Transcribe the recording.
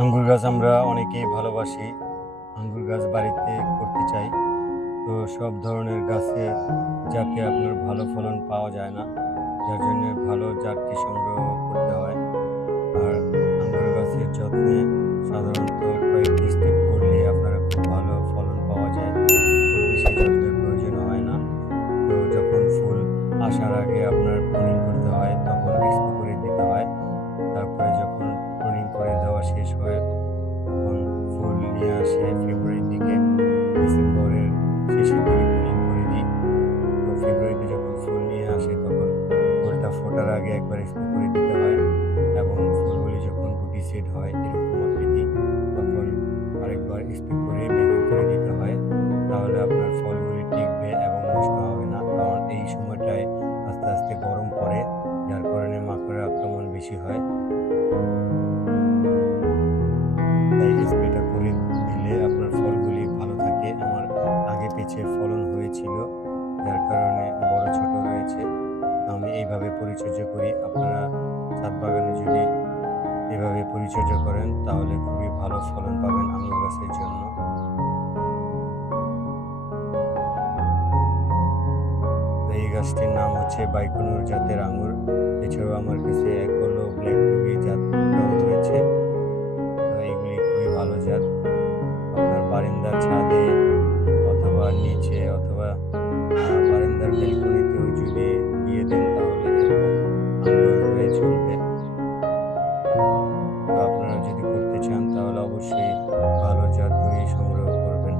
আঙ্গুর গাছ আমরা অনেকেই ভালোবাসি। আঙ্গুর গাছ বাড়িতে করতে চাই। তো সব ধরনের গাছে জাতে আপনার ভালো ফলন পাওয়া যায় না। যার জন্যে ভালো জাতটি সংগ্রহ করতে হয়। আর আঙ্গুর গাছের যত্নে সাধারণত কয়েকটি স্টেপ করলে আপনারা খুব ভালো ফলন পাওয়া যায়। খুব বেশি যত্নের প্রয়োজন হয় না। তো যখন ফুল আসার আগে আপনার প্রুনিং করতে হয়, তখন স্প্রে করে দিতে হয়। তারপরে যখন প্রুনিং করে দেওয়া শেষ হয়, তখন ফুল নিয়ে আসে ফেব্রুয়ারির দিকে, ডিসেম্বরের শেষের দিকে প্রুনিং করে দিই। তো ফেব্রুয়ারিতে যখন ফুল নিয়ে আসে তখন ফুলটা ফোটার আগে একবার স্প্রে করে দিতে হয়, এবং ফুলগুলি যখন গুটি সেট হয় এরকম আকৃতি, তখন আরেকবার স্প্রে করে বেকিং করে দিতে হয়। তাহলে আপনার ফলগুলি টিকবে এবং নষ্ট হবে না। কারণ এই সময়টায় আস্তে আস্তে গরম পড়ে, যার কারণে মাকড়ের আক্রমণ বেশি হয়। তাই স্প্রেটা করে দিলে আপনার ফলগুলি ভালো থাকে। আমার আগে পিছে ফলন হয়েছিল, যার কারণে বড় ছোট রয়েছে। তো আমি এইভাবে পরিচর্যা করি। আপনারা ছাদ বাগানে যদি এভাবে পরিচর্যা করেন তাহলে খুবই ভালো ফলন পাবেন আঙ্গুর গাছের জন্য। তো এই গাছটির নাম হচ্ছে বাইকনুর জাতের আঙ্গুর। এছাড়াও আমার কাছে একলো ব্ল্যাক রুবি জাতটাও রয়েছে। তো এইগুলি খুবই ভালো জাত। আপনার বারান্দার ছাদে অথবা নিচে অথবা বারান্দার ব্যালকনিতেও যদি দিয়ে দেন তাহলে এরকম আঙ্গুর হয়ে ঝুলবে। তো আপনারা যদি করতে চান তাহলে অবশ্যই ভালো জাতগুলি সংগ্রহ করবেন।